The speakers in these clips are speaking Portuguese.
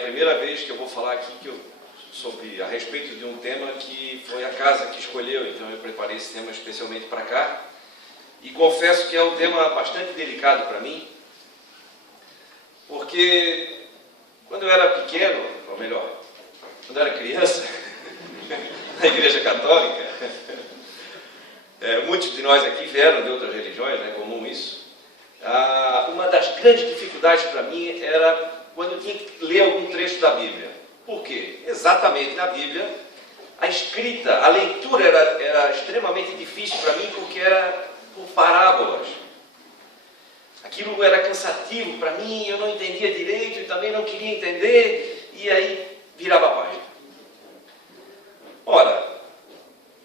a primeira vez que eu vou falar aqui a respeito de um tema que foi a casa que escolheu, então eu preparei esse tema especialmente para cá. E confesso que é um tema bastante delicado para mim, porque quando eu era pequeno, ou melhor, quando eu era criança, na Igreja Católica, muitos de nós aqui vieram de outras religiões, é comum isso. Uma das grandes dificuldades para mim era quando eu tinha que ler algum trecho da Bíblia. Por quê? Exatamente, na Bíblia, a escrita, a leitura era extremamente difícil para mim, porque era por parábolas. Aquilo era cansativo para mim, eu não entendia direito e também não queria entender, e aí virava a página. Ora,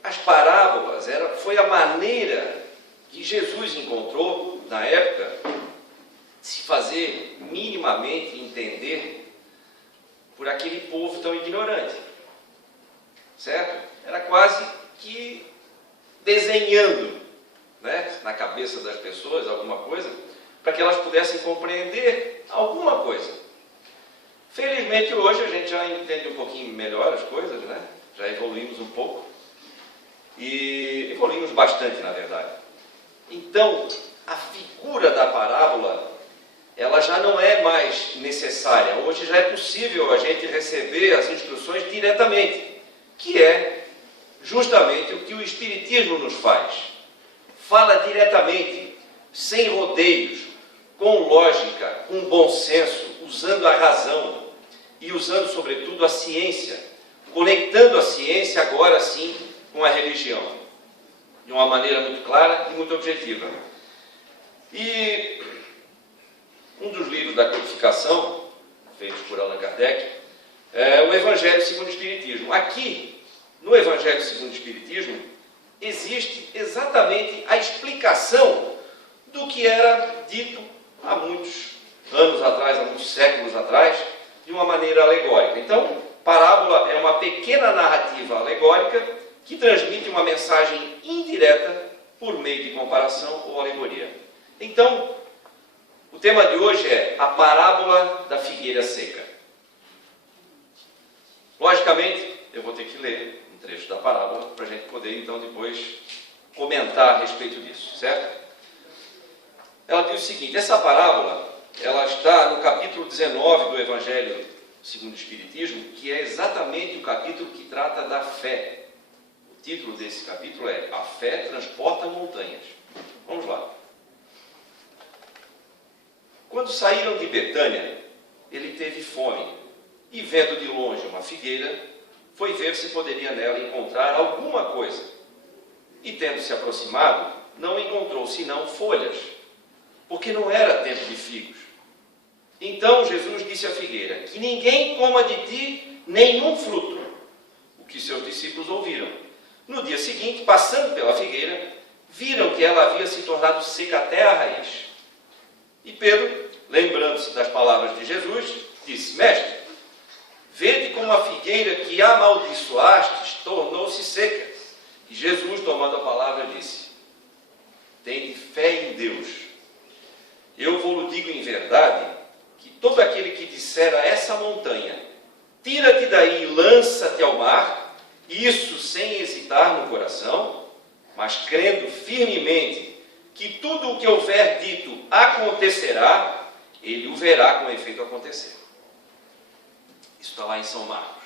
as parábolas foi a maneira que Jesus encontrou, na época, de se fazer minimamente entender por aquele povo tão ignorante. Certo? Era quase que desenhando, né, na cabeça das pessoas alguma coisa, para que elas pudessem compreender alguma coisa. Felizmente hoje a gente já entende um pouquinho melhor as coisas, né? Já evoluímos um pouco. E evoluímos bastante, na verdade. Então, a figura da parábola, ela já não é mais necessária. Hoje já é possível a gente receber as instruções diretamente, que é justamente o que o Espiritismo nos faz. Fala diretamente, sem rodeios, com lógica, com bom senso, usando a razão e usando, sobretudo, a ciência, conectando a ciência agora sim com a religião, de uma maneira muito clara e muito objetiva. E um dos livros da codificação, feitos por Allan Kardec, é o Evangelho segundo o Espiritismo. Aqui, no Evangelho segundo o Espiritismo, existe exatamente a explicação do que era dito há muitos anos atrás, há muitos séculos atrás, de uma maneira alegórica. Então, parábola é uma pequena narrativa alegórica que transmite uma mensagem indireta por meio de comparação ou alegoria. Então, o tema de hoje é a parábola da figueira seca. Logicamente, eu vou ter que ler um trecho da parábola para a gente poder, então, depois comentar a respeito disso, certo? Ela diz o seguinte: essa parábola, ela está no capítulo 19 do Evangelho segundo o Espiritismo, que é exatamente o capítulo que trata da fé. O título desse capítulo é A Fé Transporta Montanhas. Vamos lá. Quando saíram de Betânia, ele teve fome, e vendo de longe uma figueira, foi ver se poderia nela encontrar alguma coisa. E tendo se aproximado, não encontrou senão folhas, porque não era tempo de figos. Então Jesus disse à figueira: que ninguém coma de ti nenhum fruto. O que seus discípulos ouviram. No dia seguinte, passando pela figueira, viram que ela havia se tornado seca até a raiz. E Pedro, lembrando-se das palavras de Jesus, disse: Mestre, vede como a figueira que amaldiçoastes tornou-se seca. E Jesus, tomando a palavra, disse: tende fé em Deus. Eu vou-lhe digo em verdade, que todo aquele que disser a essa montanha: tira-te daí e lança-te ao mar, isso sem hesitar no coração, mas crendo firmemente que tudo o que houver dito acontecerá, ele o verá com efeito acontecer. Isso está lá em São Marcos.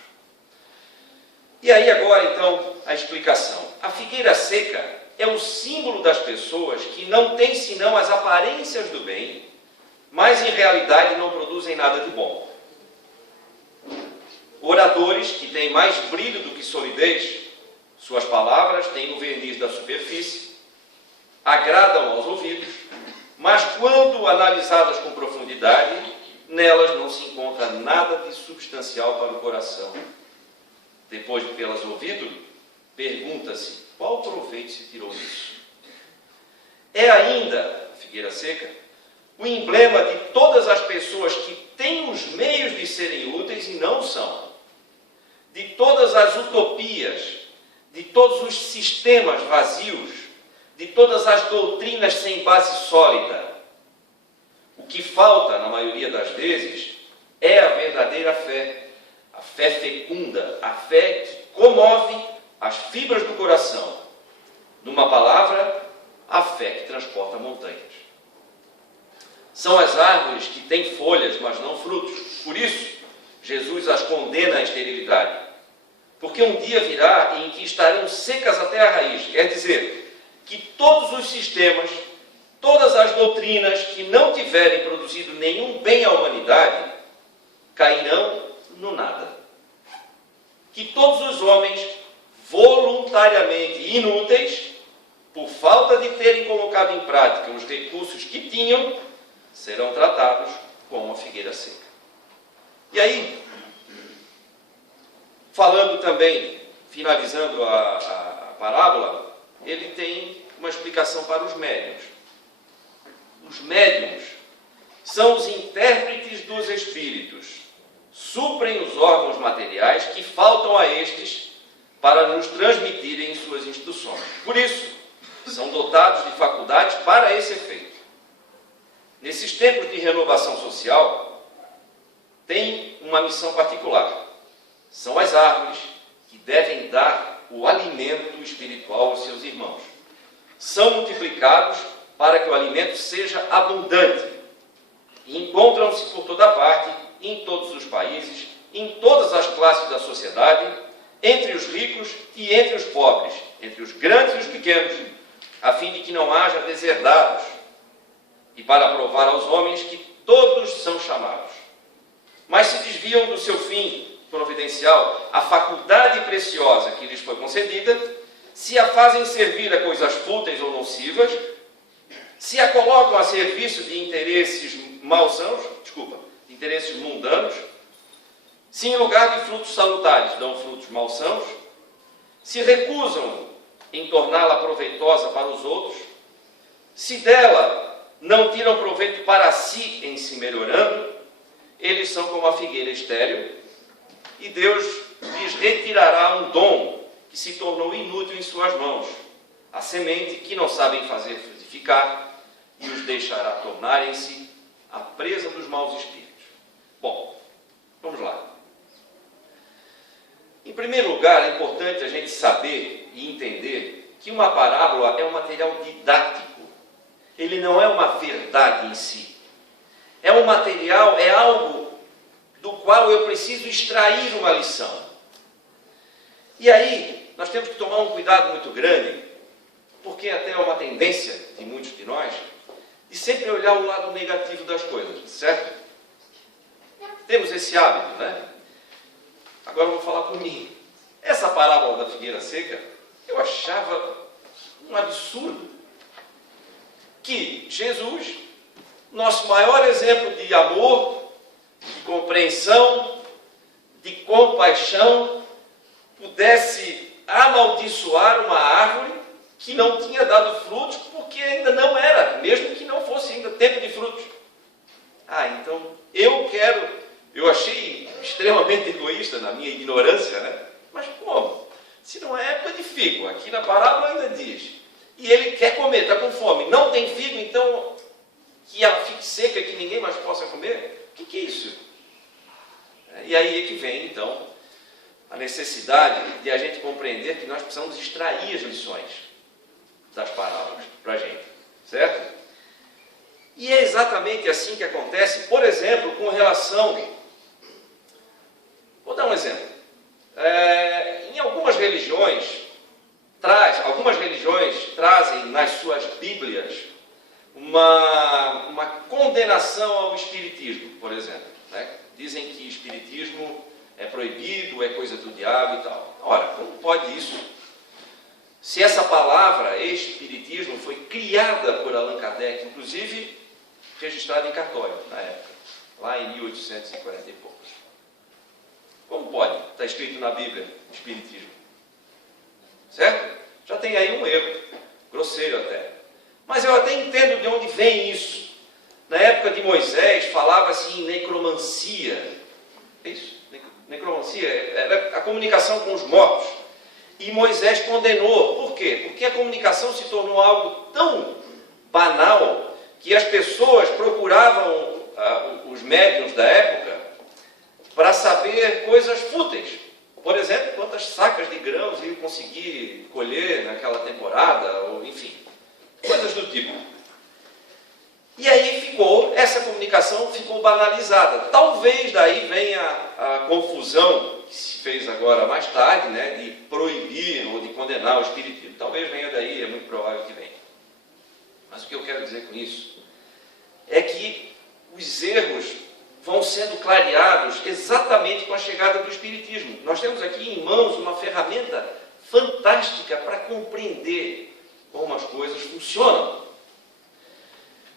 E aí agora, então, a explicação. A figueira seca é o símbolo das pessoas que não têm senão as aparências do bem, mas em realidade não produzem nada de bom. Oradores que têm mais brilho do que solidez, suas palavras têm o verniz da superfície, agradam aos ouvidos, mas quando analisadas com profundidade, nelas não se encontra nada de substancial para o coração. Depois de tê-las ouvido, pergunta-se: qual proveito se tirou disso? É ainda, a figueira seca, o emblema de todas as pessoas que têm os meios de serem úteis e não são, de todas as utopias, de todos os sistemas vazios, de todas as doutrinas sem base sólida. O que falta, na maioria das vezes, é a verdadeira verdadeira fé, a fé fecunda, a fé que comove as fibras do coração. Numa palavra, a fé que transporta montanhas. São as árvores que têm folhas, mas não frutos. Por isso, Jesus as condena à esterilidade. Porque um dia virá em que estarão secas até a raiz. Quer dizer, que todos os sistemas, todas as doutrinas que não tiverem produzido nenhum bem à humanidade, cairão no nada. Que todos os homens, voluntariamente inúteis, por falta de terem colocado em prática os recursos que tinham, serão tratados como a figueira seca. E aí, falando também, finalizando a parábola, ele tem uma explicação para os médiuns. Os médiuns são os intérpretes dos espíritos, suprem os órgãos materiais que faltam a estes para nos transmitirem suas instruções. Por isso, são dotados de faculdades para esse efeito. Nesses tempos de renovação social, tem uma missão particular. São as árvores que devem dar o alimento espiritual aos seus irmãos. São multiplicados para que o alimento seja abundante. E encontram-se por toda parte, em todos os países, em todas as classes da sociedade, entre os ricos e entre os pobres, entre os grandes e os pequenos, a fim de que não haja deserdados, e para provar aos homens que todos são chamados. Mas se desviam do seu fim providencial, a faculdade preciosa que lhes foi concedida, se a fazem servir a coisas fúteis ou nocivas, se a colocam a serviço de interesses interesses mundanos, se em lugar de frutos salutares dão frutos malsãos, se recusam em torná-la proveitosa para os outros, se dela não tiram proveito para si em se melhorando, eles são como a figueira estéril, e Deus lhes retirará um dom que se tornou inútil em suas mãos, a semente que não sabem fazer frutificar, e os deixará tornarem-se a presa dos maus espíritos. Bom, vamos lá. Em primeiro lugar, é importante a gente saber e entender que uma parábola é um material didático. Ele não é uma verdade em si. É um material, é algo do qual eu preciso extrair uma lição. E aí, nós temos que tomar um cuidado muito grande, porque até é uma tendência de muitos de nós, de sempre olhar o lado negativo das coisas, certo? Temos esse hábito, né? Agora eu vou falar por mim. Essa parábola da figueira seca, eu achava um absurdo. Que Jesus, nosso maior exemplo de amor, de compreensão, de compaixão, pudesse amaldiçoar uma árvore que não tinha dado frutos, porque ainda não era, mesmo que não fosse ainda tempo de frutos. Então eu achei extremamente egoísta na minha ignorância, né? Mas como? Se não é época de figo, aqui na parábola ainda diz. E ele quer comer, está com fome, não tem figo, então que ela fique seca, que ninguém mais possa comer? O que é isso? E aí é que vem, então, a necessidade de a gente compreender que nós precisamos extrair as lições das parábolas para a gente, certo? E é exatamente assim que acontece, por exemplo, com relação... Vou dar um exemplo. Em algumas religiões trazem nas suas bíblias uma condenação ao espiritismo, por exemplo, né? Dizem que espiritismo é proibido, é coisa do diabo e tal. Ora, como pode isso? Se essa palavra espiritismo foi criada por Allan Kardec, inclusive registrada em cartório na época, lá em 1840 e poucos. Como pode? Está escrito na Bíblia, espiritismo. Certo? Já tem aí um erro, grosseiro até. Mas eu até entendo de onde vem isso. Na época de Moisés, falava-se em necromancia. É isso? Necromancia era a comunicação com os mortos. E Moisés condenou. Por quê? Porque a comunicação se tornou algo tão banal que as pessoas procuravam os médiuns da época para dizer coisas fúteis. Por exemplo, quantas sacas de grãos ele conseguir colher naquela temporada, ou enfim, coisas do tipo. E aí essa comunicação ficou banalizada. Talvez daí venha a confusão que se fez agora mais tarde, né, de proibir ou de condenar o espiritismo. Talvez venha daí, é muito provável que venha. Mas o que eu quero dizer com isso é que os erros vão sendo clareados exatamente com a chegada do espiritismo. Nós temos aqui em mãos uma ferramenta fantástica para compreender como as coisas funcionam.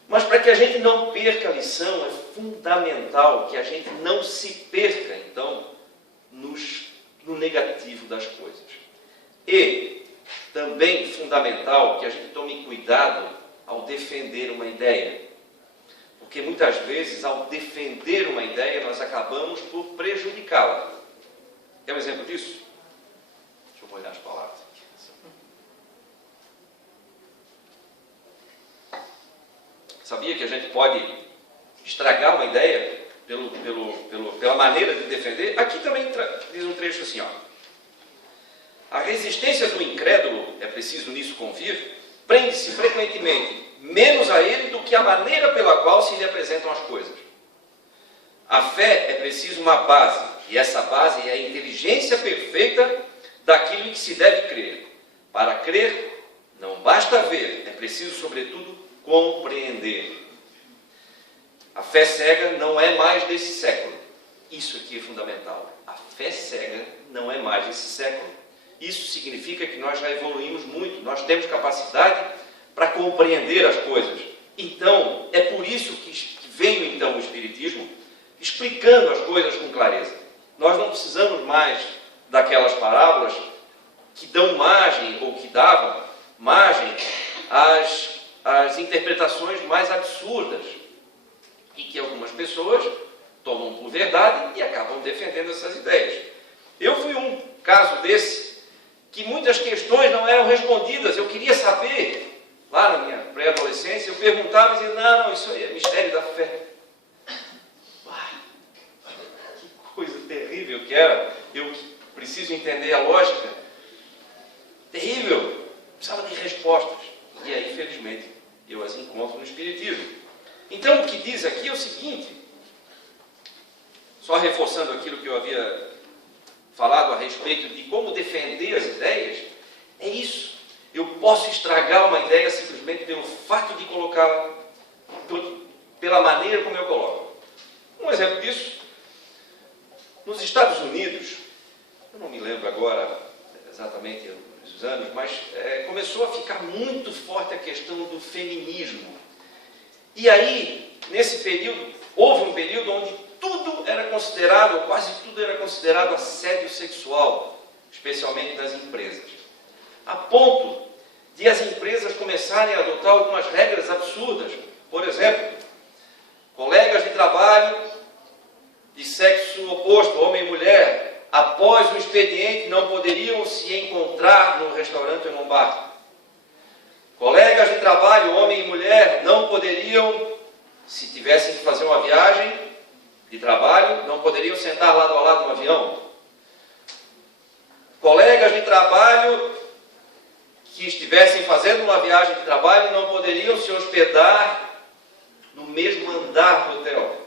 Mas para que a gente não perca a lição, é fundamental que a gente não se perca, então, no negativo das coisas. E também fundamental que a gente tome cuidado ao defender uma ideia. Porque muitas vezes, ao defender uma ideia, nós acabamos por prejudicá-la. Quer um exemplo disso? Deixa eu molhar as palavras aqui. Sabia que a gente pode estragar uma ideia pela maneira de defender? Aqui também diz um trecho assim, ó. A resistência do incrédulo, é preciso nisso convir, prende-se frequentemente menos a ele do que a maneira pela qual se lhe apresentam as coisas. A fé é preciso uma base, e essa base é a inteligência perfeita daquilo em que se deve crer. Para crer, não basta ver, é preciso, sobretudo, compreender. A fé cega não é mais desse século. Isso aqui é fundamental. A fé cega não é mais desse século. Isso significa que nós já evoluímos muito, nós temos capacidade para compreender as coisas. Então, é por isso que veio então o Espiritismo explicando as coisas com clareza. Nós não precisamos mais daquelas parábolas que dão margem, ou que davam margem às interpretações mais absurdas e que algumas pessoas tomam por verdade e acabam defendendo essas ideias. Eu fui um caso desse, que muitas questões não eram respondidas. Eu queria saber, lá na minha pré-adolescência, eu perguntava e dizia, não, isso aí é mistério da fé. Que coisa terrível que era. Eu preciso entender a lógica. Terrível. Precisava de respostas. E aí, infelizmente, eu as encontro no Espiritismo. Então, o que diz aqui é o seguinte, só reforçando aquilo que eu havia falado a respeito de como defender as ideias, é isso. Eu posso estragar uma ideia simplesmente pelo fato de colocá-la, pela maneira como eu coloco. Um exemplo disso, nos Estados Unidos, eu não me lembro agora exatamente os anos, mas começou a ficar muito forte a questão do feminismo. E aí, nesse período, houve um período onde tudo era considerado, ou quase tudo era considerado assédio sexual, especialmente das empresas. A ponto de as empresas começarem a adotar algumas regras absurdas. Por exemplo, colegas de trabalho de sexo oposto, homem e mulher, após o expediente não poderiam se encontrar num restaurante ou num bar. Colegas de trabalho, homem e mulher, não poderiam, se tivessem que fazer uma viagem de trabalho, não poderiam sentar lado a lado no avião. Colegas de trabalho que estivessem fazendo uma viagem de trabalho não poderiam se hospedar no mesmo andar do hotel.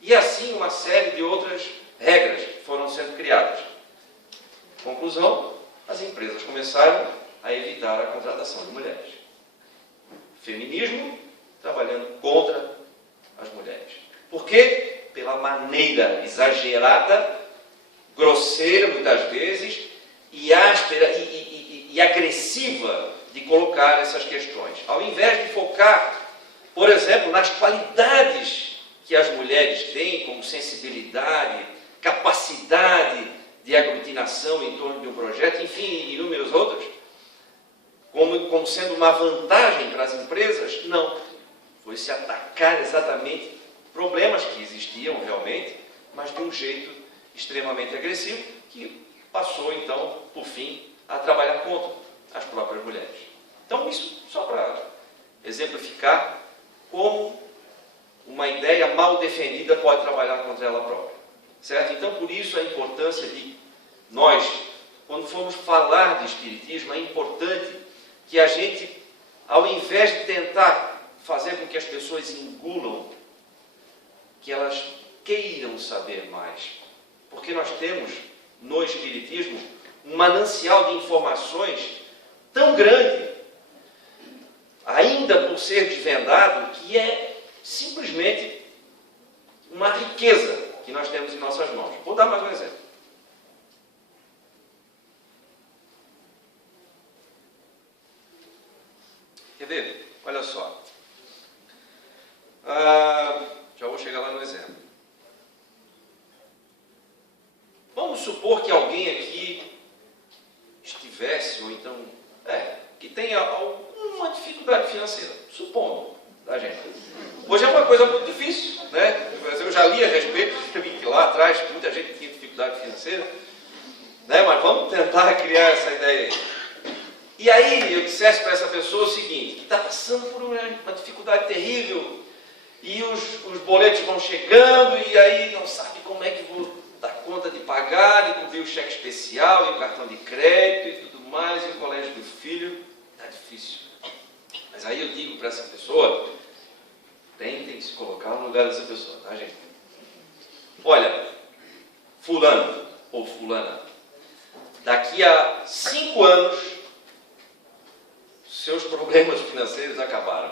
E assim uma série de outras regras foram sendo criadas. Conclusão, as empresas começaram a evitar a contratação de mulheres. Feminismo trabalhando contra as mulheres. Por quê? Pela maneira exagerada, grosseira muitas vezes, e áspera e agressiva de colocar essas questões. Ao invés de focar, por exemplo, nas qualidades que as mulheres têm, como sensibilidade, capacidade de aglutinação em torno de um projeto, enfim, inúmeros outros, como sendo uma vantagem para as empresas, não. Foi se atacar exatamente problemas que existiam realmente, mas de um jeito extremamente agressivo, que passou, então, por fim, a trabalhar contra as próprias mulheres. Então, isso só para exemplificar como uma ideia mal defendida pode trabalhar contra ela própria. certo? Então, por isso a importância de nós, quando formos falar de espiritismo, é importante que a gente, ao invés de tentar fazer com que as pessoas engulam, que elas queiram saber mais. Porque nós temos, no espiritismo, um manancial de informações tão grande, ainda por ser desvendado, que é simplesmente uma riqueza que nós temos em nossas mãos. Vou dar mais um exemplo. Quer ver? Olha só. Já vou chegar lá no exemplo. Vamos supor que alguém aqui estivesse, ou então, que tenha alguma dificuldade financeira, supondo, da gente. Hoje é uma coisa muito difícil, né? Eu já li a respeito, escrevi que lá atrás muita gente tinha dificuldade financeira, né? Mas vamos tentar criar essa ideia aí. E aí eu dissesse para essa pessoa o seguinte, que está passando por uma dificuldade terrível, e os boletos vão chegando, e aí não sabe como é que vou dar conta de pagar, de cobrir o cheque especial, e o cartão de crédito, e tudo mais, e o colégio do filho. Está difícil. Mas aí eu digo para essa pessoa, tentem se colocar no lugar dessa pessoa, tá, gente? Olha, fulano ou fulana, daqui a 5 anos, seus problemas financeiros acabaram.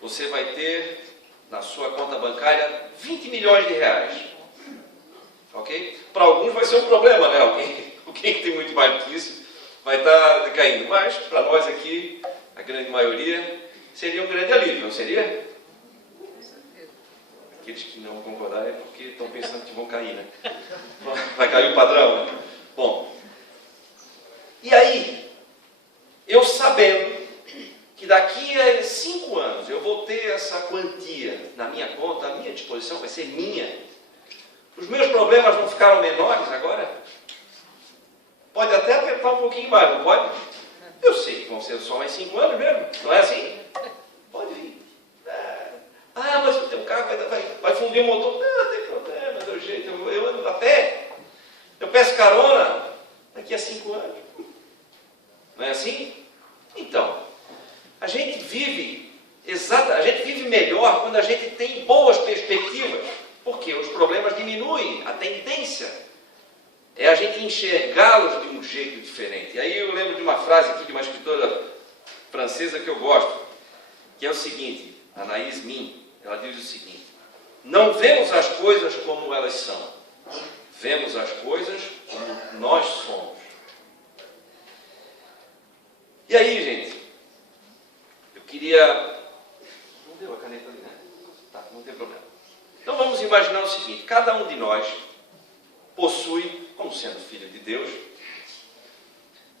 Você vai ter na sua conta bancária 20 milhões de reais. Ok? Para alguns vai ser um problema, né? Alguém que tem muito mais que isso vai estar caindo. Mas, para nós aqui, a grande maioria, seria um grande alívio, não seria? Aqueles que não concordarem é porque estão pensando que vão cair, né? Vai cair o padrão, né? Bom, e aí, eu sabendo que daqui a 5 anos eu vou ter essa quantia na minha conta, à minha disposição, vai ser minha. Os meus problemas não ficaram menores agora? Pode até apertar um pouquinho mais, não pode? Eu sei que vão ser só mais 5 anos mesmo, não é assim? Pode vir. Mas o teu carro vai fundir o motor. Não tem problema, do jeito, eu ando a pé, eu peço carona daqui a 5 anos. Não é assim? Então, a gente vive melhor quando a gente tem boas perspectivas, porque os problemas diminuem, a tendência é a gente enxergá-los de um jeito diferente. E aí eu lembro de uma frase aqui de uma escritora francesa que eu gosto, que é o seguinte, Anaïs Nin, ela diz o seguinte: não vemos as coisas como elas são, vemos as coisas como nós somos. E aí, gente, eu queria... Não deu a caneta ali, né? Tá, não tem problema. Então vamos imaginar o seguinte, cada um de nós possui, como sendo filho de Deus,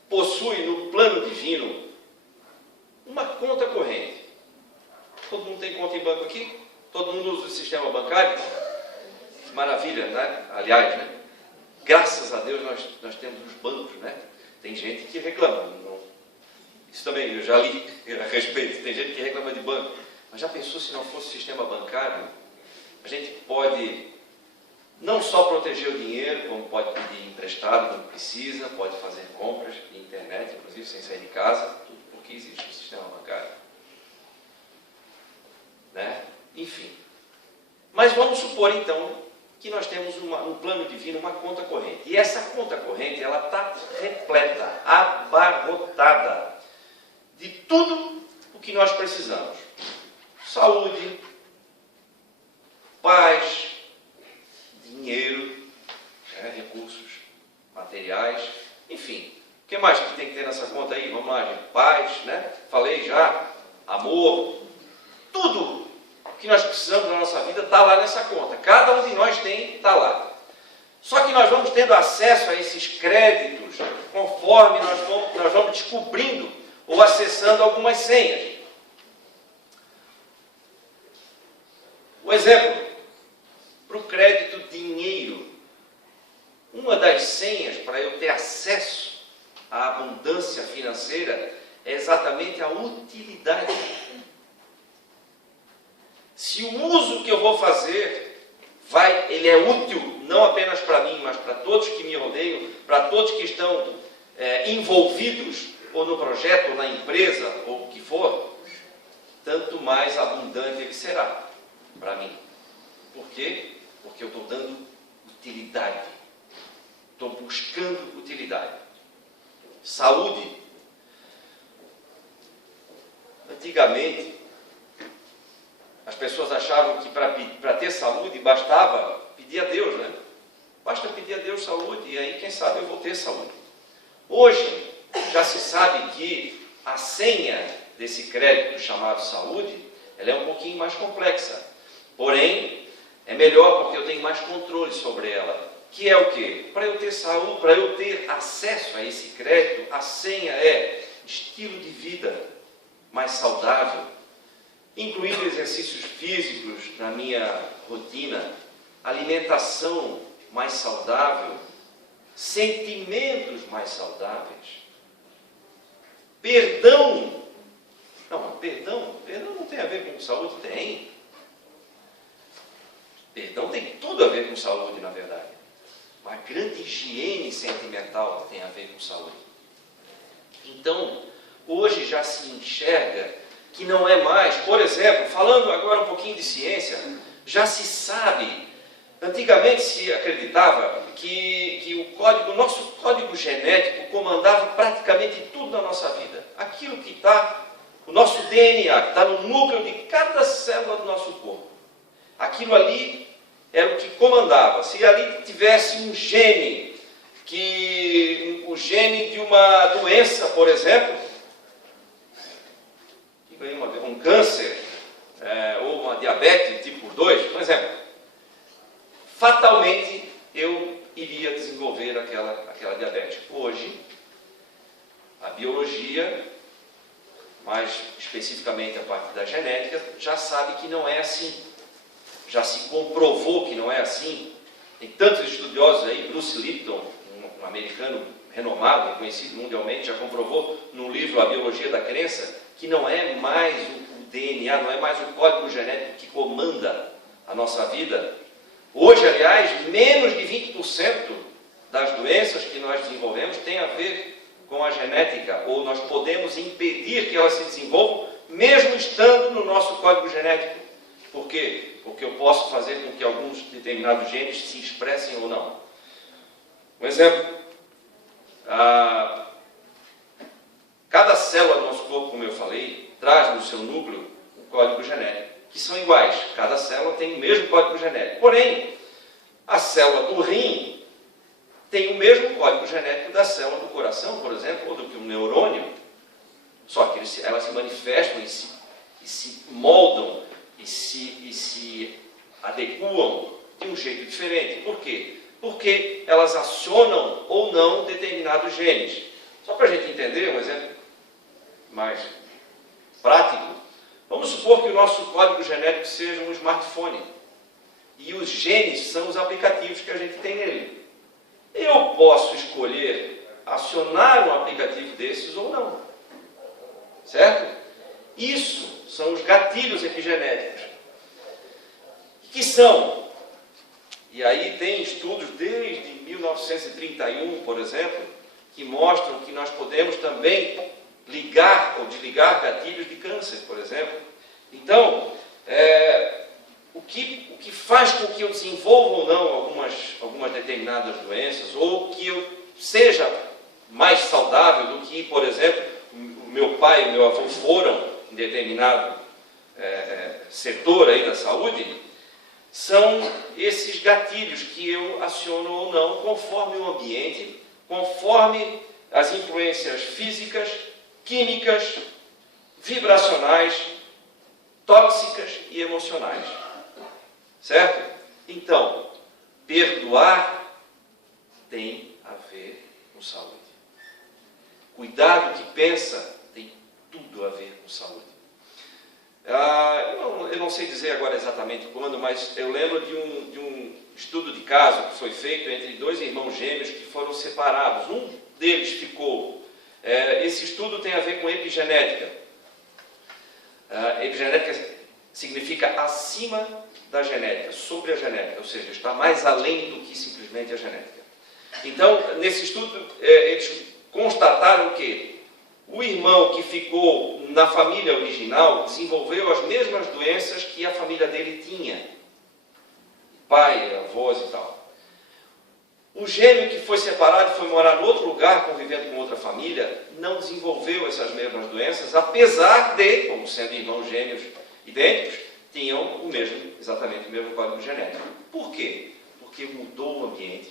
possui no plano divino uma conta corrente. Todo mundo tem conta em banco aqui? Todo mundo usa o sistema bancário? Maravilha, né? Aliás, né? Graças a Deus nós temos os bancos, né? Tem gente que reclama. Isso também, eu já li a respeito. Tem gente que reclama de banco. Mas já pensou se não fosse o sistema bancário? A gente pode não só proteger o dinheiro, como pode pedir emprestado quando precisa, pode fazer compras de internet, inclusive sem sair de casa, tudo porque existe o sistema bancário. Né? Enfim. Mas vamos supor então que nós temos um plano divino, uma conta corrente. E essa conta corrente, ela está repleta, abarrotada de tudo o que nós precisamos. Saúde, paz, dinheiro, recursos materiais, enfim. O que mais que tem que ter nessa conta aí? Vamos lá, gente. Paz, né? Falei já, amor, tudo que nós precisamos na nossa vida está lá nessa conta. Cada um de nós tem, está lá. Só que nós vamos tendo acesso a esses créditos conforme nós vamos descobrindo ou acessando algumas senhas. Um exemplo, para o crédito dinheiro, uma das senhas para eu ter acesso à abundância financeira é exatamente a utilidade. Se o uso que eu vou fazer ele é útil não apenas para mim, mas para todos que me rodeiam, para todos que estão envolvidos ou no projeto, ou na empresa, ou o que for, tanto mais abundante ele será para mim. Por quê? Porque eu estou dando utilidade. Estou buscando utilidade. Saúde. Antigamente, as pessoas achavam que para ter saúde bastava pedir a Deus, né? Basta pedir a Deus saúde e aí, quem sabe, eu vou ter saúde. Hoje, já se sabe que a senha desse crédito chamado saúde, ela é um pouquinho mais complexa. Porém, é melhor porque eu tenho mais controle sobre ela. Que é o quê? Para eu ter saúde, para eu ter acesso a esse crédito, a senha é estilo de vida mais saudável, incluindo exercícios físicos na minha rotina, alimentação mais saudável, sentimentos mais saudáveis, perdão. Não, perdão não tem a ver com saúde? Tem. Perdão tem tudo a ver com saúde, na verdade. Uma grande higiene sentimental tem a ver com saúde. Então, hoje já se enxerga que não é mais, por exemplo, falando agora um pouquinho de ciência, já se sabe, antigamente se acreditava que o nosso código genético comandava praticamente tudo na nossa vida. Aquilo que está, o nosso DNA, que está no núcleo de cada célula do nosso corpo. Aquilo ali era o que comandava. Se ali tivesse um gene, o gene de uma doença, por exemplo, um câncer, ou uma diabetes tipo 2, por exemplo, fatalmente eu iria desenvolver aquela diabetes. Hoje, a biologia, mais especificamente a parte da genética, já sabe que não é assim. Já se comprovou que não é assim. Tem tantos estudiosos aí, Bruce Lipton, um americano renomado, conhecido mundialmente, já comprovou no livro A Biologia da Crença, que não é mais o DNA, não é mais o código genético que comanda a nossa vida. Hoje, aliás, menos de 20% das doenças que nós desenvolvemos tem a ver com a genética, ou nós podemos impedir que elas se desenvolvam, mesmo estando no nosso código genético. Por quê? Porque eu posso fazer com que alguns determinados genes se expressem ou não. Um exemplo, cada célula do nosso corpo, como eu falei, traz no seu núcleo um código genético, que são iguais. Cada célula tem o mesmo código genético. Porém, a célula do rim tem o mesmo código genético da célula do coração, por exemplo, ou do que um neurônio. Só que elas se manifestam e se moldam e se adequam de um jeito diferente. Por quê? Porque elas acionam ou não determinados genes. Só para a gente entender, um exemplo mais prático, vamos supor que o nosso código genético seja um smartphone. E os genes são os aplicativos que a gente tem nele. Eu posso escolher acionar um aplicativo desses ou não. Certo? Isso são os gatilhos epigenéticos. Que são? E aí tem estudos desde 1931, por exemplo, que mostram que nós podemos também ligar ou desligar gatilhos de câncer, por exemplo. Então, o que faz com que eu desenvolva ou não algumas determinadas doenças, ou que eu seja mais saudável do que, por exemplo, o meu pai e o meu avô foram em determinado setor aí da saúde, são esses gatilhos que eu aciono ou não, conforme o ambiente, conforme as influências físicas, químicas, vibracionais, tóxicas e emocionais. Certo? Então, perdoar tem a ver com saúde. Cuidar do que pensa tem tudo a ver com saúde. Eu não sei dizer agora exatamente quando, mas eu lembro de um estudo de caso que foi feito entre dois irmãos gêmeos que foram separados. Um deles ficou... esse estudo tem a ver com epigenética. Epigenética significa acima da genética, sobre a genética, ou seja, está mais além do que simplesmente a genética. Então, nesse estudo, eles constataram que o irmão que ficou na família original desenvolveu as mesmas doenças que a família dele tinha. Pai, avós e tal. O gêmeo que foi separado e foi morar em outro lugar, convivendo com outra família, não desenvolveu essas mesmas doenças, apesar de, como sendo irmãos gêmeos idênticos, tinham exatamente o mesmo código genético. Por quê? Porque mudou o ambiente,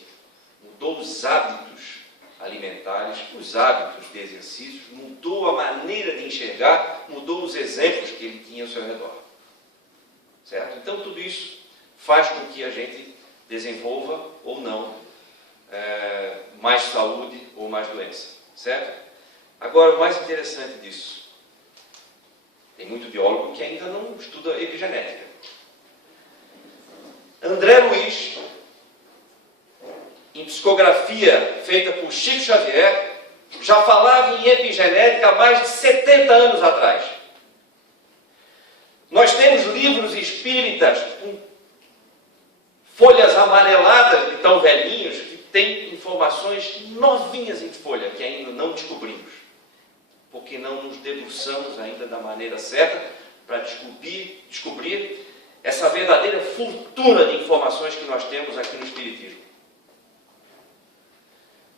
mudou os hábitos alimentares, os hábitos de exercícios, mudou a maneira de enxergar, mudou os exemplos que ele tinha ao seu redor. Certo? Então, tudo isso faz com que a gente desenvolva ou não mais saúde ou mais doença. Certo? Agora, o mais interessante disso, tem muito biólogo que ainda não estuda epigenética. André Luiz, em psicografia feita por Chico Xavier, já falava em epigenética há mais de 70 anos atrás. Nós temos livros espíritas com folhas amareladas de tão velhinhos que têm informações novinhas em folha que ainda não descobrimos, porque não nos debruçamos ainda da maneira certa para descobrir essa verdadeira fortuna de informações que nós temos aqui no Espiritismo.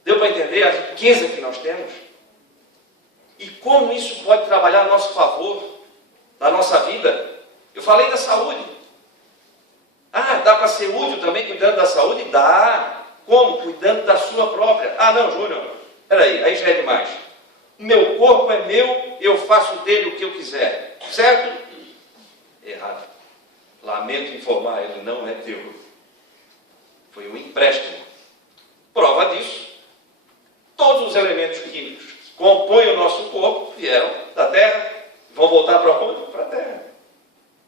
Deu para entender a riqueza que nós temos? E como isso pode trabalhar a nosso favor, na nossa vida? Eu falei da saúde. Ah, dá para ser útil também cuidando da saúde? Dá. Como? Cuidando da sua própria. Ah, não, Júnior, peraí, aí já é demais. O meu corpo é meu, eu faço dele o que eu quiser. Certo? Errado. Lamento informar, ele não é teu. Foi um empréstimo. Prova disso. Todos os elementos químicos que compõem o nosso corpo vieram da Terra, vão voltar para onde? Para a Terra.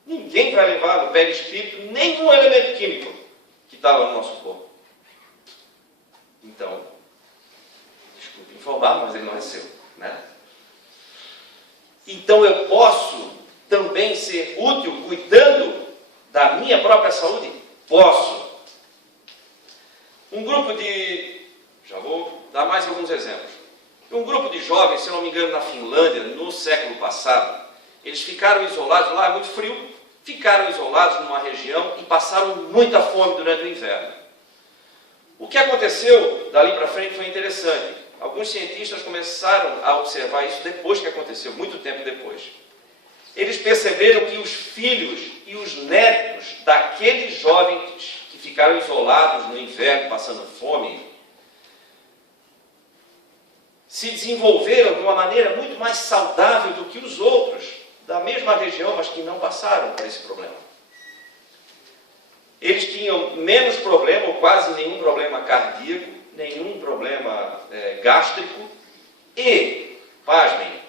Ninguém vai levar no perispírito nenhum elemento químico que estava no nosso corpo. Então, desculpe informar, mas ele não é seu, né? Então eu posso também ser útil cuidando da minha própria saúde? Posso. Um grupo de... já vou dar mais alguns exemplos. Um grupo de jovens, se eu não me engano, na Finlândia, no século passado, eles ficaram isolados, lá é muito frio, ficaram isolados numa região e passaram muita fome durante o inverno. O que aconteceu dali para frente foi interessante. Alguns cientistas começaram a observar isso depois que aconteceu, muito tempo depois. Eles perceberam que os filhos e os netos daqueles jovens que ficaram isolados no inverno, passando fome, se desenvolveram de uma maneira muito mais saudável do que os outros da mesma região, mas que não passaram por esse problema. Eles tinham menos problema, ou quase nenhum problema cardíaco, nenhum problema gástrico e, pasmem,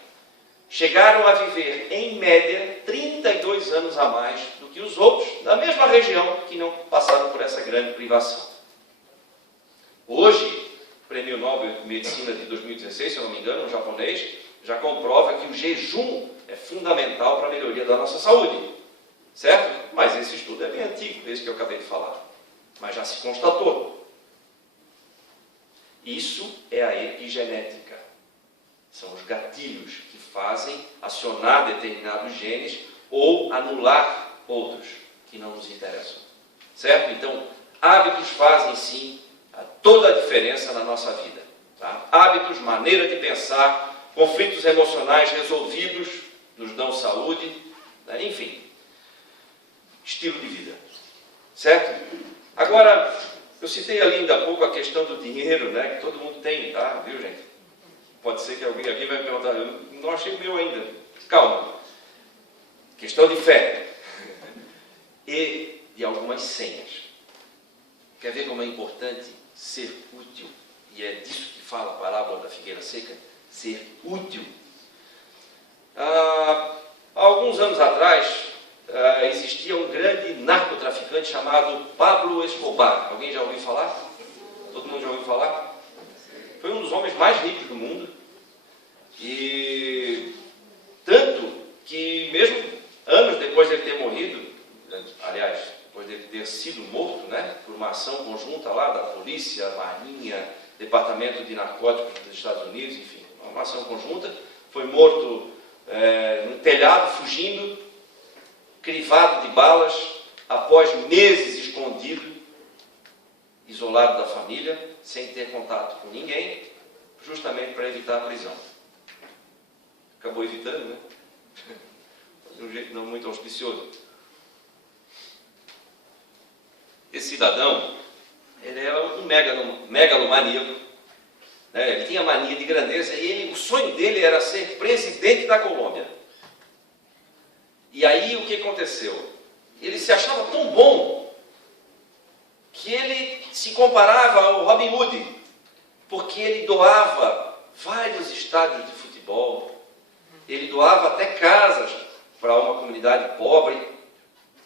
chegaram a viver, em média, 32 anos a mais do que os outros da mesma região que não passaram por essa grande privação. Hoje, o Prêmio Nobel de Medicina de 2016, se eu não me engano, um japonês, já comprova que o jejum é fundamental para a melhoria da nossa saúde. Certo? Mas esse estudo é bem antigo, esse que eu acabei de falar. Mas já se constatou. Isso é a epigenética. São os gatilhos que fazem acionar determinados genes ou anular outros que não nos interessam. Certo? Então, hábitos fazem sim toda a diferença na nossa vida. Tá? Hábitos, maneira de pensar, conflitos emocionais resolvidos nos dão saúde, né? Enfim, estilo de vida. Certo? Agora, eu citei ali ainda há pouco a questão do dinheiro, né? Que todo mundo tem, tá? Viu, gente? Pode ser que alguém aqui vai me perguntar, eu não achei o meu ainda. Calma. Questão de fé. E de algumas senhas. Quer ver como é importante ser útil? E é disso que fala a parábola da figueira seca. Ser útil. Há alguns anos atrás, existia um grande narcotraficante chamado Pablo Escobar. Alguém já ouviu falar? Todo mundo já ouviu falar? Foi um dos homens mais ricos do mundo. E tanto que mesmo anos depois de ele ter morrido, aliás, depois de ter sido morto, né, por uma ação conjunta lá da polícia, Marinha, Departamento de Narcóticos dos Estados Unidos, enfim, uma ação conjunta, foi morto no telhado, fugindo, crivado de balas, após meses escondido, isolado da família, sem ter contato com ninguém, justamente para evitar a prisão. Acabou evitando, né? De um jeito não muito auspicioso. Esse cidadão, ele era um megalomaníaco, né? Ele tinha mania de grandeza e o sonho dele era ser presidente da Colômbia. E aí o que aconteceu? Ele se achava tão bom que ele se comparava ao Robin Hood, porque ele doava vários estádios de futebol, ele doava até casas para uma comunidade pobre,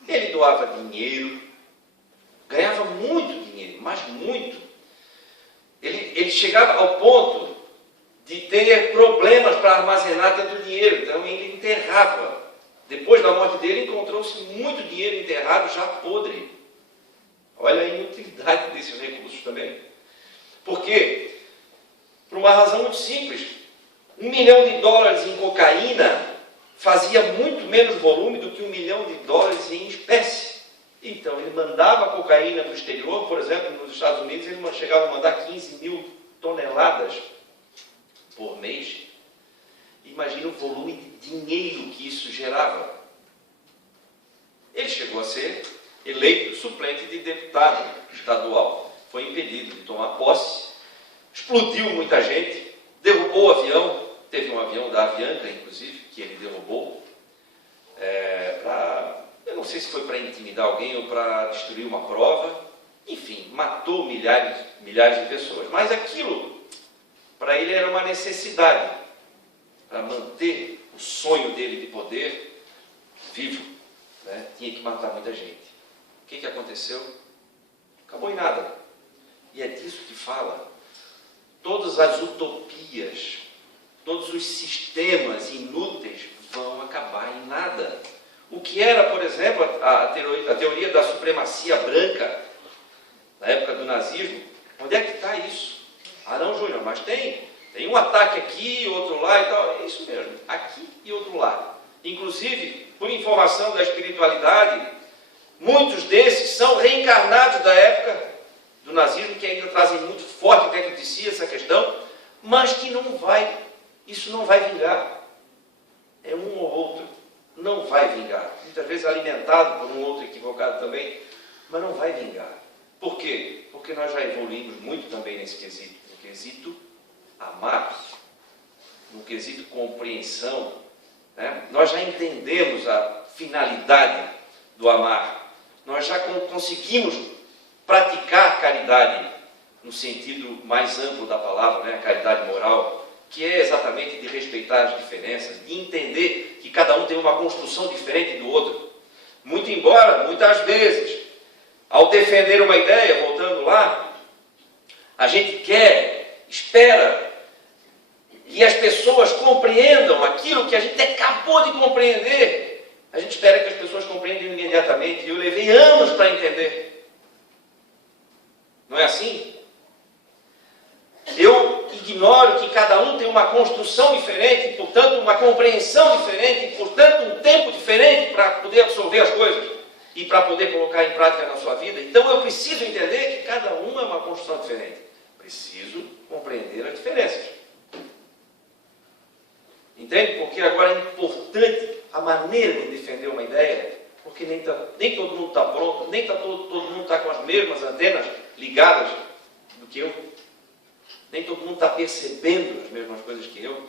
ele doava dinheiro, ganhava muito dinheiro, mas muito. Ele chegava ao ponto de ter problemas para armazenar tanto dinheiro, então ele enterrava. Depois da morte dele, encontrou-se muito dinheiro enterrado já podre. Olha a inutilidade desses recursos também. Por quê? Por uma razão muito simples. $1 milhão em cocaína fazia muito menos volume do que $1 milhão em espécie. Então, ele mandava a cocaína para o exterior, por exemplo, nos Estados Unidos, ele chegava a mandar 15 mil toneladas por mês. Imagina o volume de dinheiro que isso gerava. Ele chegou a ser eleito suplente de deputado estadual. Foi impedido de tomar posse, explodiu muita gente, derrubou o avião, teve um avião da Avianca, inclusive, que ele derrubou, eu não sei se foi para intimidar alguém ou para destruir uma prova, enfim, matou milhares de pessoas. Mas aquilo, para ele, era uma necessidade, para manter o sonho dele de poder vivo, né? Tinha que matar muita gente. O que aconteceu? Acabou em nada. E é disso que fala. Todas as utopias, todos os sistemas inúteis vão acabar em nada. O que era, por exemplo, a teoria da supremacia branca, na época do nazismo, onde é que está isso? Ah, não, Júnior, mas tem um ataque aqui, outro lá e tal. É isso mesmo, aqui e outro lá. Inclusive, por informação da espiritualidade, muitos desses são reencarnados da época do nazismo, que ainda trazem muito forte dentro de si essa questão, mas que isso não vai vingar. É um ou outro, não vai vingar. Muitas vezes alimentado por um outro equivocado também, mas não vai vingar. Por quê? Porque nós já evoluímos muito também nesse quesito. No quesito amar, no quesito compreensão, né? Nós já entendemos a finalidade do amar. Nós já conseguimos praticar caridade no sentido mais amplo da palavra, né? A caridade moral, que é exatamente de respeitar as diferenças, de entender que cada um tem uma construção diferente do outro. Muito embora, muitas vezes, ao defender uma ideia, voltando lá, a gente espera que as pessoas compreendam aquilo que a gente acabou de compreender. A gente espera que as pessoas compreendam imediatamente. E eu levei anos para entender. Não é assim? Eu ignoro que cada um tem uma construção diferente, e, portanto, uma compreensão diferente, e, portanto, um tempo diferente para poder absorver as coisas e para poder colocar em prática na sua vida. Então, eu preciso entender que cada um é uma construção diferente. Preciso compreender as diferenças. Entende? Porque agora é importante a maneira de defender uma ideia, porque nem todo mundo está pronto, nem todo mundo está com as mesmas antenas ligadas do que eu. Nem todo mundo está percebendo as mesmas coisas que eu.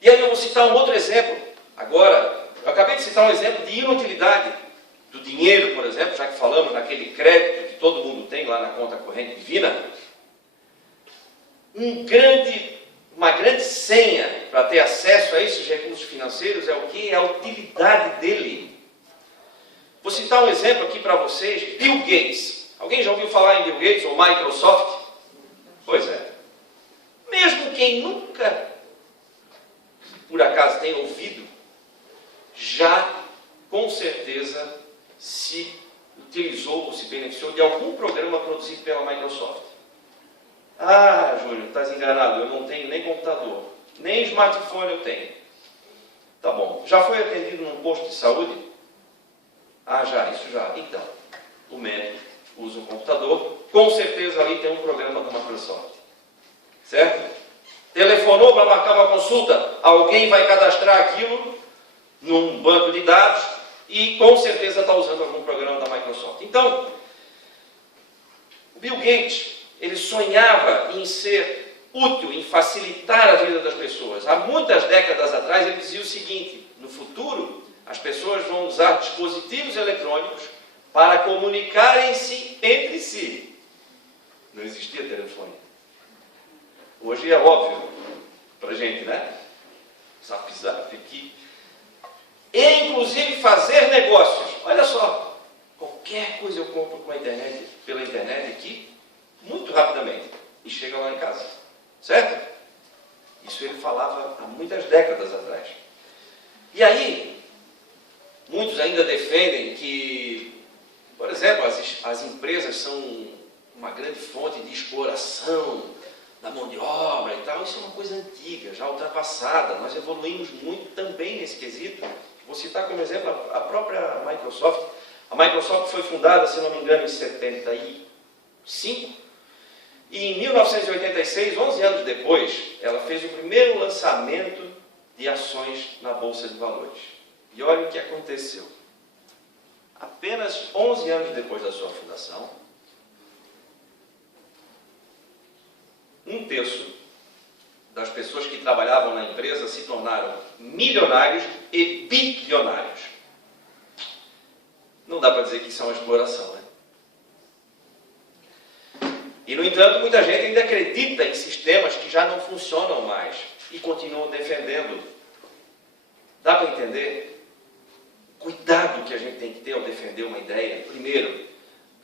E aí eu vou citar um outro exemplo. Agora, eu acabei de citar um exemplo de inutilidade do dinheiro, por exemplo, já que falamos naquele crédito que todo mundo tem lá na conta corrente divina. Uma grande senha para ter acesso a esses recursos financeiros é o quê? É a utilidade dele. Vou citar um exemplo aqui para vocês. Bill Gates. Alguém já ouviu falar em Bill Gates ou Microsoft? Pois é. Mesmo quem nunca, por acaso, tenha ouvido, já, com certeza, se utilizou ou se beneficiou de algum programa produzido pela Microsoft. Ah, Júnior, estás enganado, eu não tenho nem computador, nem smartphone eu tenho. Tá bom, já foi atendido num posto de saúde? Ah, já, isso já. Então, o médico usa um computador, com certeza ali tem um programa da Microsoft. Certo? Telefonou para marcar uma consulta, alguém vai cadastrar aquilo num banco de dados e com certeza está usando algum programa da Microsoft. Então, Bill Gates, ele sonhava em ser útil, em facilitar a vida das pessoas. Há muitas décadas atrás ele dizia o seguinte: no futuro as pessoas vão usar dispositivos eletrônicos para comunicarem-se entre si. Não existia telefone. Hoje é óbvio para a gente, né? Zap, zap aqui. E inclusive fazer negócios. Olha só, qualquer coisa eu compro com a internet, pela internet aqui, muito rapidamente, e chega lá em casa. Certo? Isso ele falava há muitas décadas atrás. E aí, muitos ainda defendem que, por exemplo, as empresas são uma grande fonte de exploração da mão de obra e tal. Isso é uma coisa antiga, já ultrapassada. Nós evoluímos muito também nesse quesito. Vou citar como exemplo a própria Microsoft. A Microsoft foi fundada, se não me engano, em 75. E em 1986, 11 anos depois, ela fez o primeiro lançamento de ações na Bolsa de Valores. E olha o que aconteceu. Apenas 11 anos depois da sua fundação, um terço das pessoas que trabalhavam na empresa se tornaram milionários e bilionários. Não dá para dizer que isso é uma exploração, né? E, no entanto, muita gente ainda acredita em sistemas que já não funcionam mais e continuam defendendo. Dá para entender? Cuidado que a gente tem que ter ao defender uma ideia. Primeiro,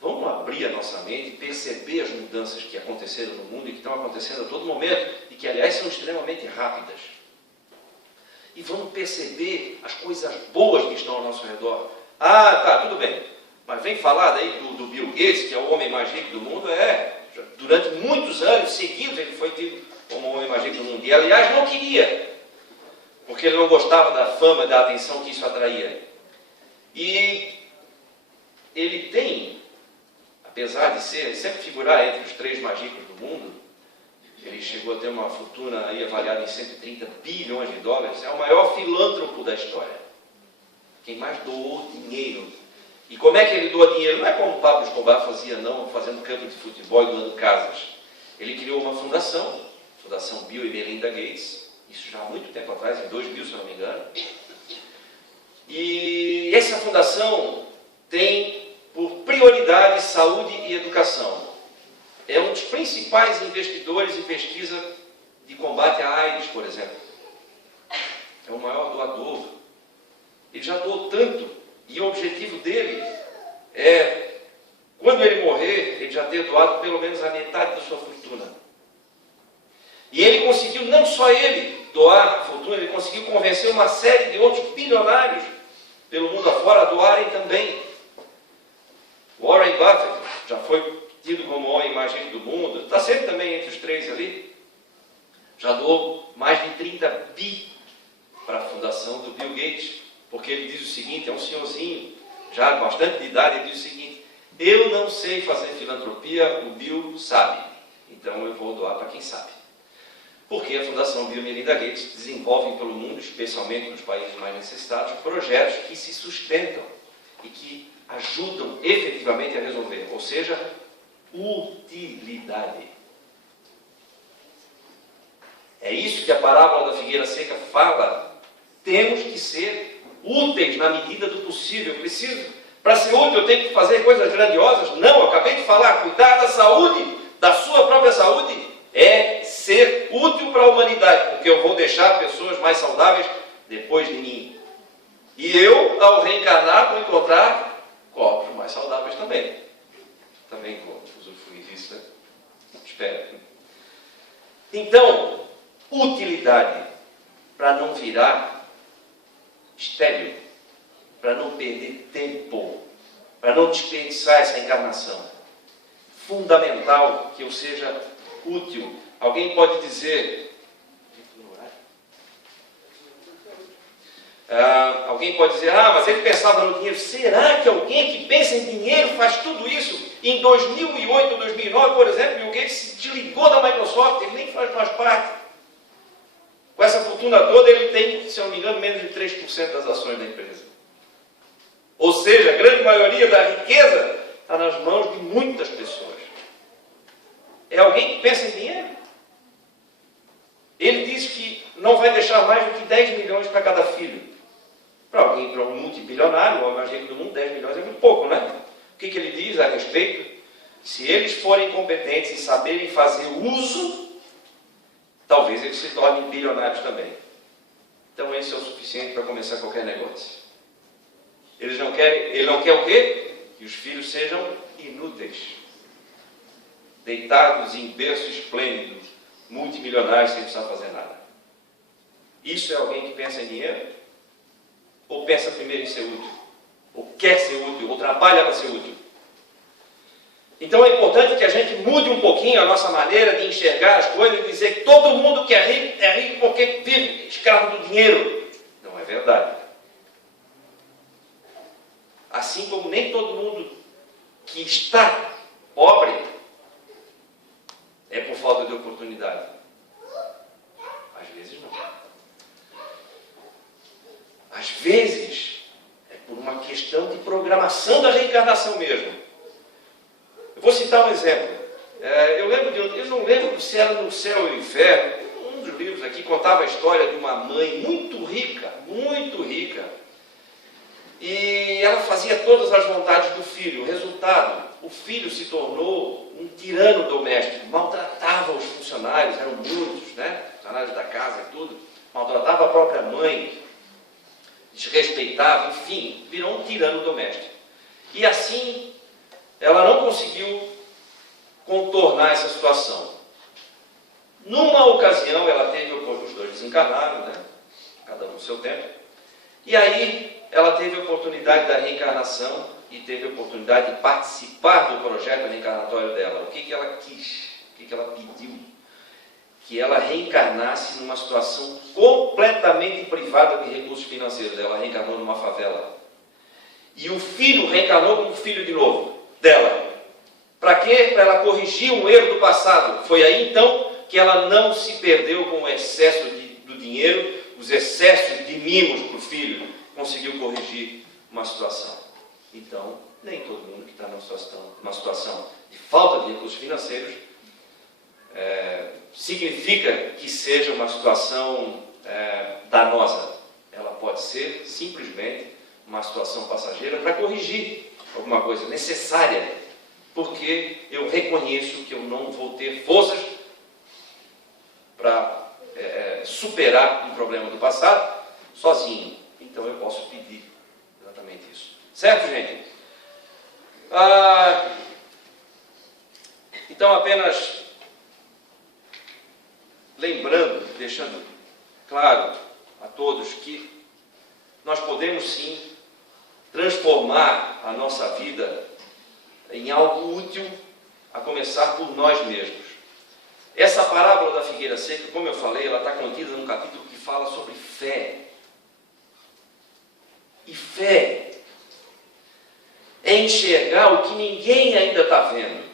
vamos abrir a nossa mente e perceber as mudanças que aconteceram no mundo e que estão acontecendo a todo momento e que, aliás, são extremamente rápidas. E vamos perceber as coisas boas que estão ao nosso redor. Ah, tá, tudo bem. Mas vem falar daí do Bill Gates, que é o homem mais rico do mundo. Durante muitos anos seguidos ele foi tido como o homem mais rico do mundo. E, aliás, não queria, porque ele não gostava da fama, da atenção que isso atraía. E ele tem, apesar de sempre figurar entre os 3 mais ricos do mundo, ele chegou a ter uma fortuna aí avaliada em 130 bilhões de dólares, é o maior filântropo da história. Quem mais doou dinheiro. E como é que ele doa dinheiro? Não é como o Pablo Escobar fazia, não, fazendo campo de futebol e doando casas. Ele criou uma fundação, Fundação Bill e Melinda Gates, isso já há muito tempo atrás, em 2000, se não me engano. E essa fundação tem por prioridade saúde e educação. É um dos principais investidores em pesquisa de combate à AIDS, por exemplo. É o maior doador. Ele já doou tanto, e o objetivo dele é, quando ele morrer, ele já ter doado pelo menos a metade da sua fortuna. E ele conseguiu, não só ele doar a fortuna, ele conseguiu convencer uma série de outros bilionários pelo mundo afora a doarem também. Warren Buffett já foi tido como o homem mais rico do mundo, está sempre também entre os 3 ali. Já doou mais de 30 bi para a fundação do Bill Gates, porque ele diz o seguinte, é um senhorzinho, já bastante de idade, ele diz o seguinte: eu não sei fazer filantropia, o Bill sabe, então eu vou doar para quem sabe. Porque a Fundação Bill e Melinda Gates desenvolve pelo mundo, especialmente nos países mais necessitados, projetos que se sustentam e que ajudam efetivamente a resolver, ou seja, utilidade. É isso que a parábola da figueira seca fala. Temos que ser úteis na medida do possível. Para ser útil, eu tenho que fazer coisas grandiosas? Não, eu acabei de falar, cuidar da saúde, da sua própria saúde, é ser útil para a humanidade, porque eu vou deixar pessoas mais saudáveis depois de mim. E eu, ao reencarnar, vou encontrar corpos mais saudáveis também. Também vou usufruir disso, né? Espero. Então, utilidade, para não virar estéril, para não perder tempo, para não desperdiçar essa encarnação. Fundamental que eu seja útil. Alguém pode dizer... alguém pode dizer, mas ele pensava no dinheiro. Será que alguém que pensa em dinheiro faz tudo isso? Em 2008, 2009, por exemplo, Bill Gates se desligou da Microsoft, ele nem faz mais parte. Com essa fortuna toda, ele tem, se eu não me engano, menos de 3% das ações da empresa. Ou seja, a grande maioria da riqueza está nas mãos de muitas pessoas. É alguém que pensa em dinheiro? Ele diz que não vai deixar mais do que 10 milhões para cada filho. Para alguém, para um multibilionário, o homem mais rico do mundo, 10 milhões é muito pouco, né? O que ele diz a respeito? Se eles forem competentes e saberem fazer uso, talvez eles se tornem bilionários também. Então esse é o suficiente para começar qualquer negócio. Ele não quer o quê? Que os filhos sejam inúteis. Deitados em berços esplêndidos, multimilionários sem precisar fazer nada. Isso é alguém que pensa em dinheiro? Ou pensa primeiro em ser útil? Ou quer ser útil? Ou trabalha para ser útil? Então é importante que a gente mude um pouquinho a nossa maneira de enxergar as coisas e dizer que todo mundo que é rico porque vive escravo do dinheiro. Não é verdade. Assim como nem todo mundo que está pobre é por falta de oportunidade. Às vezes não. Às vezes é por uma questão de programação da reencarnação mesmo. Eu vou citar um exemplo. Eu não lembro se era No Céu e o Inferno. Um dos livros aqui contava a história de uma mãe muito rica, e ela fazia todas as vontades do filho. O resultado, o filho se tornou um tirano doméstico, maltratava os funcionários, eram muitos, né? Funcionários da casa e tudo, maltratava a própria mãe, desrespeitava, enfim, virou um tirano doméstico. E assim, ela não conseguiu contornar essa situação. Numa ocasião, ela teve, os dois desencarnaram, né? Cada um no seu tempo, e aí ela teve a oportunidade da reencarnação e teve a oportunidade de participar do projeto reencarnatório dela. O que ela quis? O que ela pediu? Que ela reencarnasse numa situação completamente privada de recursos financeiros. Ela reencarnou numa favela. E o filho reencarnou como filho de novo dela. Para quê? Para ela corrigir um erro do passado. Foi aí então que ela não se perdeu com o excesso do dinheiro, os excessos de mimos para o filho. Conseguiu corrigir uma situação. Então, nem todo mundo que está numa situação de falta de recursos financeiros significa que seja uma situação danosa. Ela pode ser simplesmente uma situação passageira para corrigir alguma coisa necessária, porque eu reconheço que eu não vou ter forças para superar um problema do passado sozinho. Então eu posso pedir exatamente isso. Certo, gente? Então apenas lembrando, deixando claro a todos que nós podemos sim transformar a nossa vida em algo útil, a começar por nós mesmos. Essa parábola da figueira seca, como eu falei, ela está contida num capítulo que fala sobre fé. E fé é enxergar o que ninguém ainda está vendo.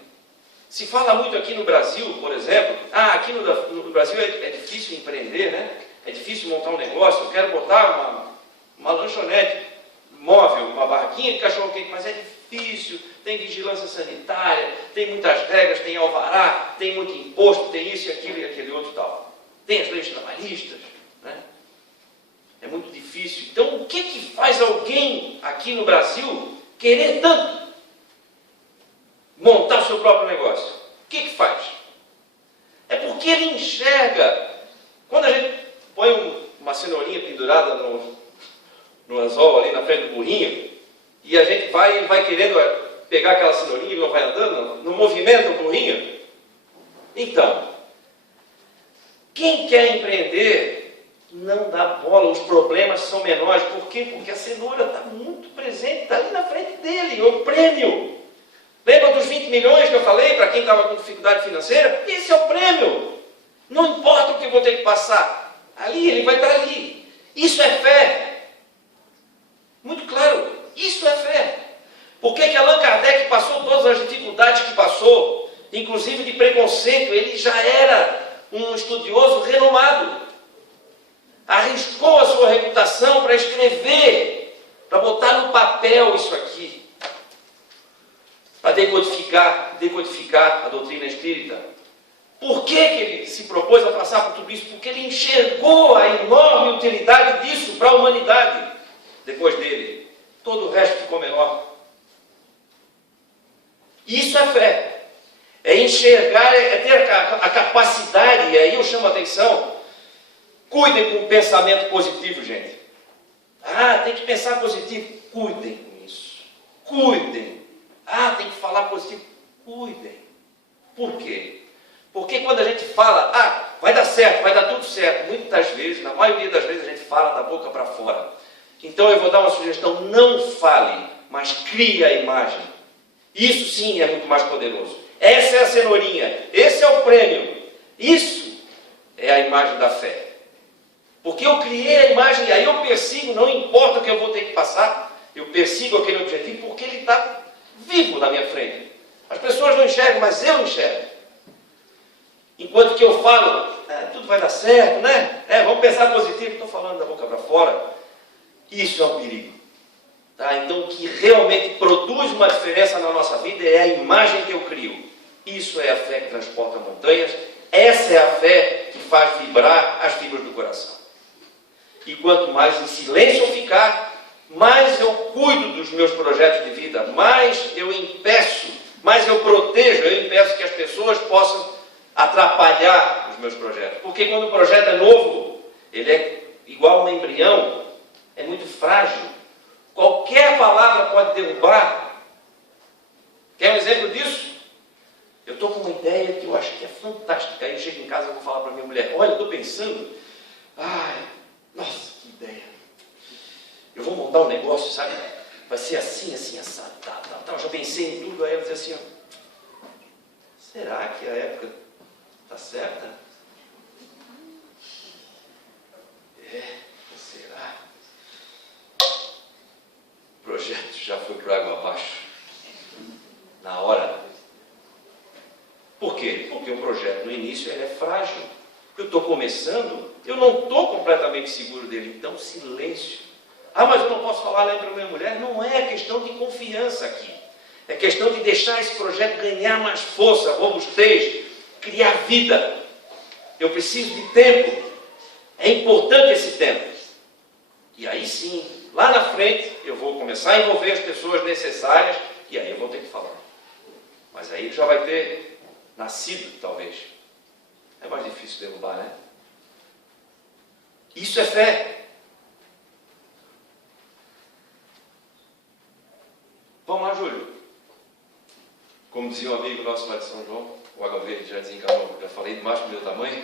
Se fala muito aqui no Brasil, por exemplo, aqui no Brasil é difícil empreender, né? É difícil montar um negócio, eu quero botar uma lanchonete móvel, uma barraquinha de cachorro-quente, mas é difícil, tem vigilância sanitária, tem muitas regras, tem alvará, tem muito imposto, tem isso e aquele outro tal. Tem as leis trabalhistas, né? É muito difícil. Então, o que faz alguém aqui no Brasil querer tanto montar o seu próprio negócio? O que faz? É porque ele enxerga. Quando a gente põe uma cenourinha pendurada no anzol ali na frente do burrinho, e a gente vai querendo pegar aquela cenourinha e não vai andando, não movimenta o burrinho. Então, quem quer empreender não dá bola, os problemas são menores. Por quê? Porque a cenoura está muito presente, está ali na frente dele, é o prêmio. Lembra dos 20 milhões que eu falei para quem estava com dificuldade financeira? Esse é o prêmio. Não importa o que eu vou ter que passar. Ali, ele vai estar ali. Isso é fé. Muito claro, isso é fé. Por que Allan Kardec passou todas as dificuldades que passou, inclusive de preconceito? Ele já era um estudioso renomado. Arriscou a sua reputação para escrever, para botar no papel isso aqui, para decodificar a doutrina espírita. Por que ele se propôs a passar por tudo isso? Porque ele enxergou a enorme utilidade disso para a humanidade. Depois dele, todo o resto ficou menor. Isso é fé. É enxergar, é ter a capacidade, e aí eu chamo a atenção. Cuidem com o pensamento positivo, gente. Tem que pensar positivo. Cuidem com isso. Cuidem. Tem que falar positivo. Cuidem. Por quê? Porque quando a gente fala, vai dar certo, vai dar tudo certo, muitas vezes, na maioria das vezes, a gente fala da boca para fora. Então eu vou dar uma sugestão: não fale, mas crie a imagem. Isso sim é muito mais poderoso. Essa é a cenourinha, esse é o prêmio. Isso é a imagem da fé. Porque eu criei a imagem e aí eu persigo, não importa o que eu vou ter que passar, eu persigo aquele objetivo porque ele está vivo na minha frente. As pessoas não enxergam, mas eu enxergo. Enquanto que eu falo, tudo vai dar certo, né? Vamos pensar positivo, estou falando da boca para fora. Isso é um perigo. Tá? Então, o que realmente produz uma diferença na nossa vida é a imagem que eu crio. Isso é a fé que transporta montanhas. Essa é a fé que faz vibrar as fibras do coração. E quanto mais em silêncio eu ficar, mais eu cuido dos meus projetos de vida, mais eu impeço, mais eu protejo, eu impeço que as pessoas possam atrapalhar os meus projetos. Porque quando o projeto é novo, ele é igual a um embrião, é muito frágil. Qualquer palavra pode derrubar. Quer um exemplo disso? Eu estou com uma ideia que eu acho que é fantástica. Aí eu chego em casa e vou falar para minha mulher: olha, eu estou pensando, nossa, que ideia. Eu vou montar um negócio, sabe? Vai ser assim, assim, assado, tal. Já pensei em tudo. Aí ela diz assim: será que a época está certa? Será? O projeto já foi por água abaixo. Na hora. Por quê? Porque o projeto no início ele é frágil. Eu estou começando, eu não estou completamente seguro dele. Então, silêncio. Mas eu não posso falar lá para minha mulher. Não é questão de confiança aqui. É questão de deixar esse projeto ganhar mais força, robustez, criar vida. Eu preciso de tempo. É importante esse tempo. E aí sim, lá na frente, eu vou começar a envolver as pessoas necessárias e aí eu vou ter que falar. Mas aí já vai ter nascido, talvez. É mais difícil derrubar, né? Isso é fé. Vamos lá, Júlio. Como dizia um amigo nosso lá de São João, o Água Verde já desencarnou, já falei demais do meu tamanho.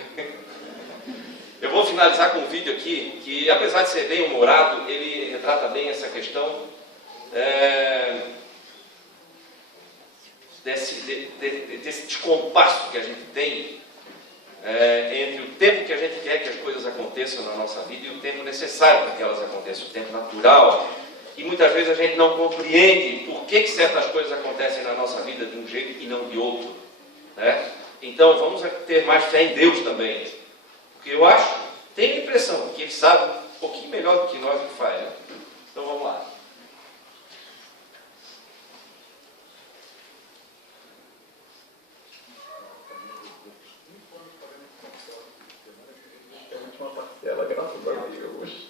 Eu vou finalizar com um vídeo aqui, que apesar de ser bem humorado, ele retrata bem essa questão desse descompasso que a gente tem entre o tempo que a gente quer que as coisas aconteçam na nossa vida e o tempo necessário para que elas aconteçam, o tempo natural. E muitas vezes a gente não compreende por que certas coisas acontecem na nossa vida de um jeito e não de outro, né? Então vamos ter mais fé em Deus também. Porque eu acho, tenho a impressão que Ele sabe um pouquinho melhor do que nós o que faz, né? Então vamos lá. Uma parcela, graças a Deus.